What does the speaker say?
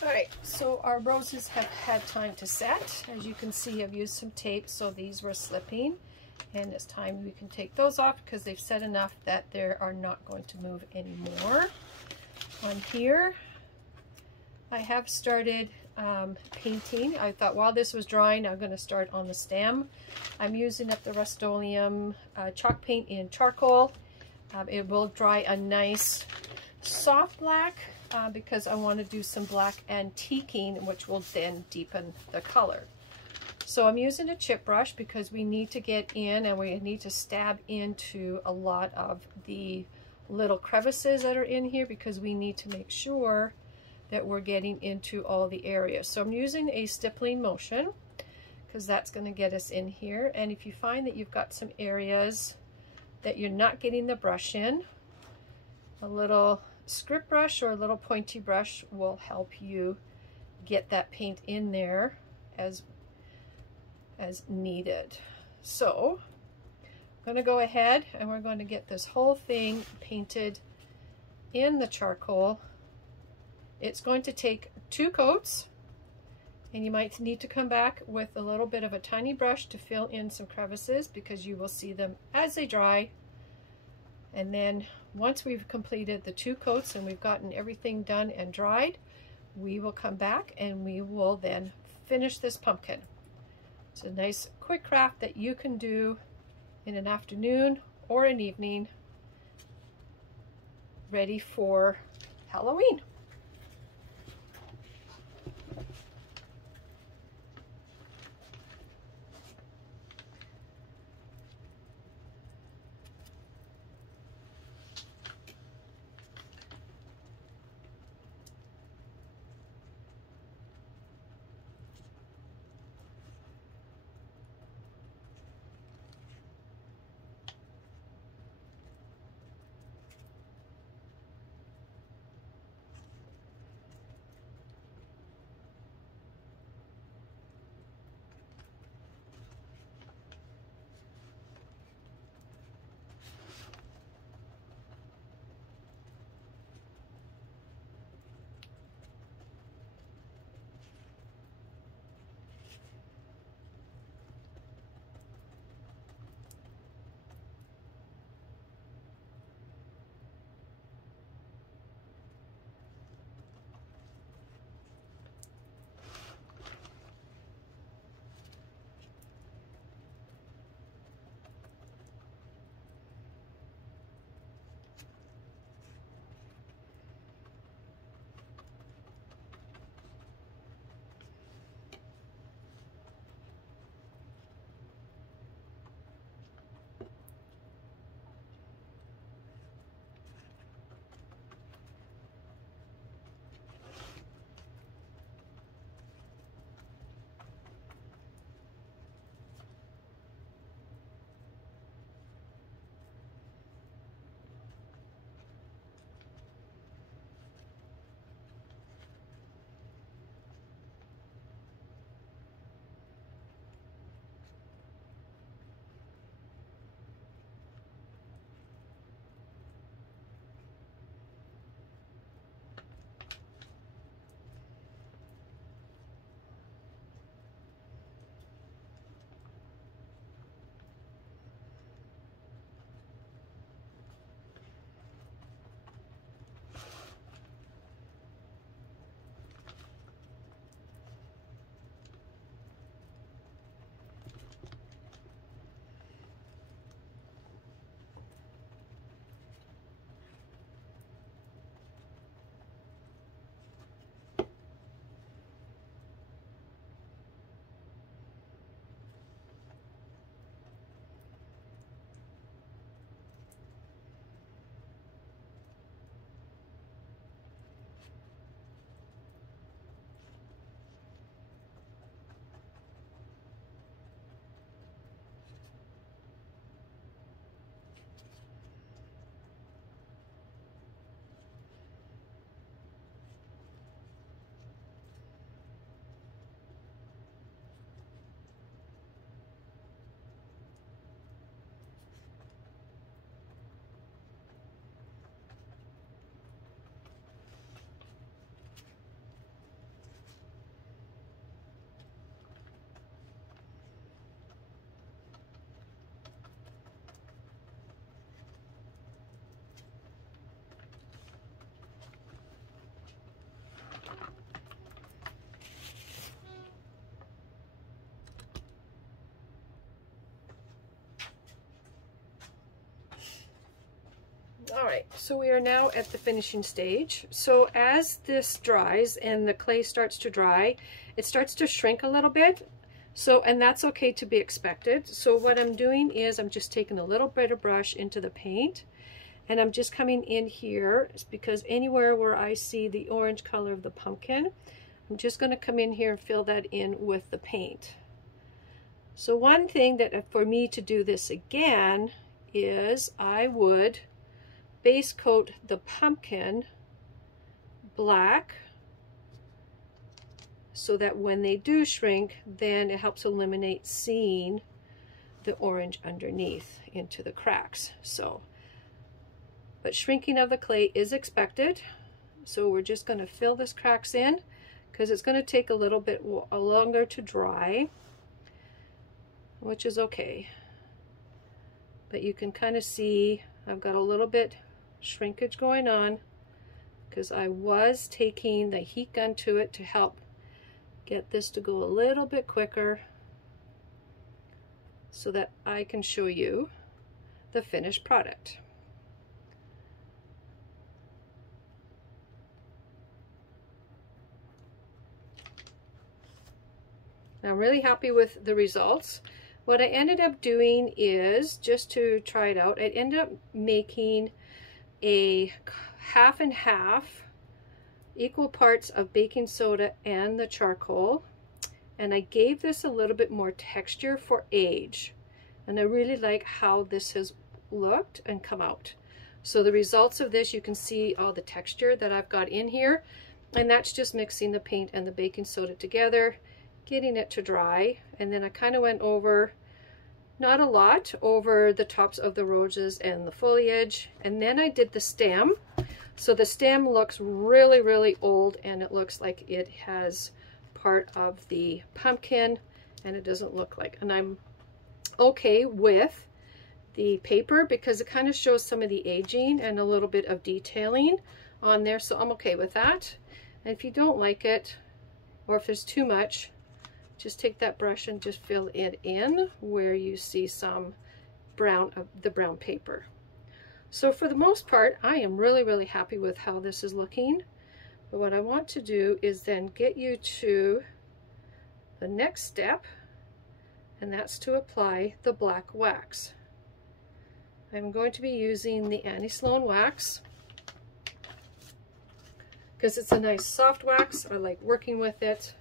All right, so our roses have had time to set. As you can see, I've used some tape, so these were slipping. And it's time we can take those off because they've set enough that they are not going to move anymore. On here, I have started painting. I thought while this was drying, I'm going to start on the stem. I'm using up the Rust-Oleum chalk paint in charcoal. It will dry a nice soft black because I want to do some black antiquing, which will then deepen the color. So I'm using a chip brush because we need to get in and we need to stab into a lot of the little crevices that are in here because we need to make sure that we're getting into all the areas. So I'm using a stippling motion because that's going to get us in here. And if you find that you've got some areas that you're not getting the brush in, a little script brush or a little pointy brush will help you get that paint in there as needed. So I'm going to go ahead and we're going to get this whole thing painted in the charcoal. It's going to take 2 coats, and you might need to come back with a little bit of a tiny brush to fill in some crevices because you will see them as they dry. And then once we've completed the 2 coats and we've gotten everything done and dried, we will come back and we will then finish this pumpkin. It's a nice quick craft that you can do in an afternoon or an evening, ready for Halloween. All right, so we are now at the finishing stage. So as this dries and the clay starts to dry, it starts to shrink a little bit. So, and that's okay to be expected. So what I'm doing is I'm just taking a little bit of brush into the paint, and I'm just coming in here because anywhere where I see the orange color of the pumpkin, I'm just going to come in here and fill that in with the paint. So one thing that for me to do this again is I would base coat the pumpkin black so that when they do shrink, then it helps eliminate seeing the orange underneath into the cracks. So, but shrinking of the clay is expected. So we're just going to fill this cracks in because it's going to take a little bit longer to dry, which is okay. But you can kind of see I've got a little bit shrinkage going on because I was taking the heat gun to it to help get this to go a little bit quicker so that I can show you the finished product. Now, I'm really happy with the results. What I ended up doing is, just to try it out, I ended up making a half and half, equal parts of baking soda and the charcoal, and I gave this a little bit more texture for age, and I really like how this has looked and come out. So the results of this, you can see all the texture that I've got in here, and that's just mixing the paint and the baking soda together, getting it to dry, and then I kind of went over, not a lot, over the tops of the roses and the foliage, and then I did the stem. So the stem looks really, really old, and it looks like it has part of the pumpkin, and it doesn't look like, and I'm okay with the paper because it kind of shows some of the aging and a little bit of detailing on there, so I'm okay with that. And if you don't like it, or if there's too much, just take that brush and just fill it in where you see some brown of the brown paper. So for the most part, I am really, really happy with how this is looking. But what I want to do is then get you to the next step, and that's to apply the black wax. I'm going to be using the Annie Sloan wax because it's a nice soft wax. I like working with it.